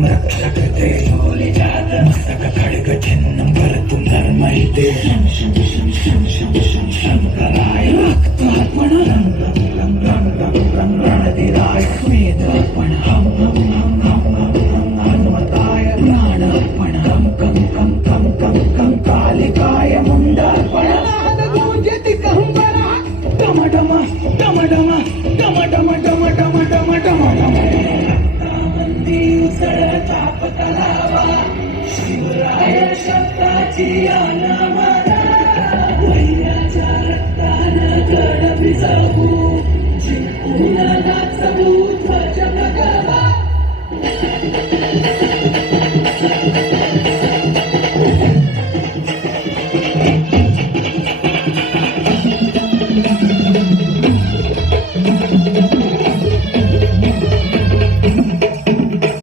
तुम रक्षकते मस्तक खड्ग चिन्हं भरतुं धर्मैते शङ्कराय रक्तार्पण रणधीराय मेधार्पण हनुमताय प्राणार्पण कं कालिकाय मुण्डार्पण नादगूंजति कंबरा डम डम डम डम डम डम डम डम डम डम डम मंदी उसळता पतरावा शिवराय शब्दाची अनामरा वैराच्या रक्तानं गड भिजावू जिंकून नाचवू ध्वज भगवा